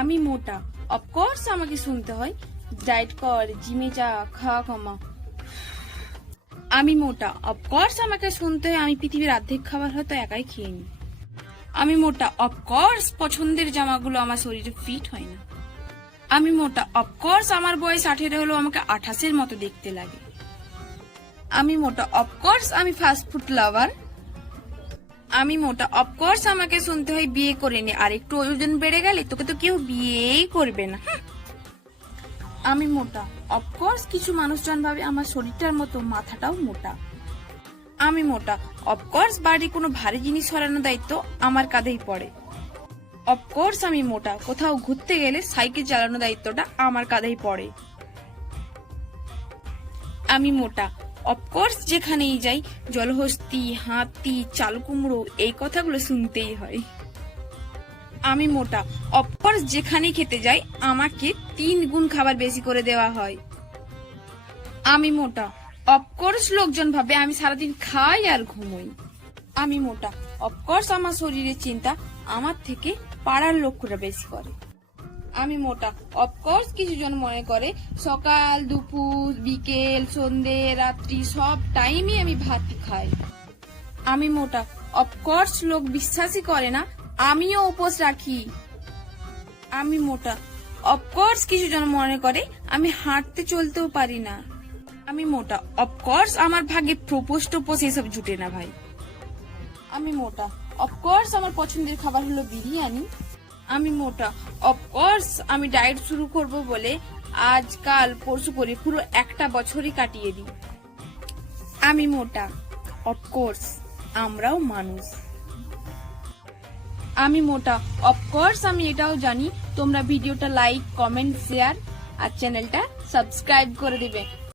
আমি মোটা, অফকোর্স আমাকে শুনতে হয় ডায়েট কর, জিমে যা, খাওয়া কমা। আমি মোটা, অফকোর্স আমাকে শুনতে হয় আমি পৃথিবীর অর্ধেক খাবার হয়তো একাই খেয়ে নি। আমি মোটা, অফকোর্স পছন্দের জামাগুলো আমার শরীরে ফিট হয় না। আমি মোটা, অফকোর্স আমার বয়স 18 হলেও আমাকে 28-এর মতো দেখতে লাগে। আমি মোটা, অফকোর্স আমি ফাস্ট ফুড লাভার। আমি মোটা, অফকোর্স আমাকে শুনতে হয় বিয়ে করে নি, আর একটু ওজন বেড়ে গেলে তোকে তো কেউ বিয়েই করবে না। আমি মোটা, অফকোর্স কিছু মানুষজন ভাবে আমার শরীরটার মতো মাথাটাও মোটা। আমি মোটা, অফকোর্স বাড়ির কোনো ভারী জিনিস সরানোর দায়িত্ব আমার কাঁধেই পড়ে। অফকোর্স আমি মোটা, কোথাও ঘুরতে গেলে সাইকেল চালানোর দায়িত্বটা আমার কাঁধেই পড়ে। আমি মোটা, অফকোর্স যেখানেই যাই জলহস্তি, হাতি, চাল কুমড়ো এই কথাগুলো শুনতেই হয়। আমি মোটা, অফকোর্স যেখানেই খেতে যাই আমাকে 3 গুণ খাবার বেশি করে দেওয়া হয়। আমি মোটা, অফকোর্স লোকজন ভাবে আমি সারাদিন খাই আর ঘুমোই। আমি মোটা, অফকোর্স আমার শরীরের চিন্তা আমার থেকে পাড়ার লোকরা বেশি করে। আমি মোটা, অফকোর্স কিছু জন মনে করে সকাল, দুপুর, বিকেল, সন্ধে, রাত্রি সব টাইমে আমি ভাত খাই। আমি মোটা, অফকোর্স লোক বিশ্বাসই করে না আমিও উপোস রাখি। আমি মোটা, অফকোর্স কিছু জন মনে করে আমি হাঁটতে চলতেও পারি না। আমি মোটা, অফকোর্স আমার ভাগ্যে প্রপোজ টোপোজ এসব জুটে না ভাই। আমি মোটা, অফকোর্স আমার পছন্দের খাবার হলো বিরিয়ানি। আমি মোটা, অফকোর্স আমি ডায়েট শুরু করব বলে আজকাল পরশু করে পুরো একটা বছরই কাটিয়ে দিই। আমি মোটা, অফকোর্স আমরাও মানুষ। আমি মোটা, অফকোর্স আমি এটাও জানি তোমরা ভিডিওটা লাইক, কমেন্ট, শেয়ার আর চ্যানেলটা সাবস্ক্রাইব করে দিবে।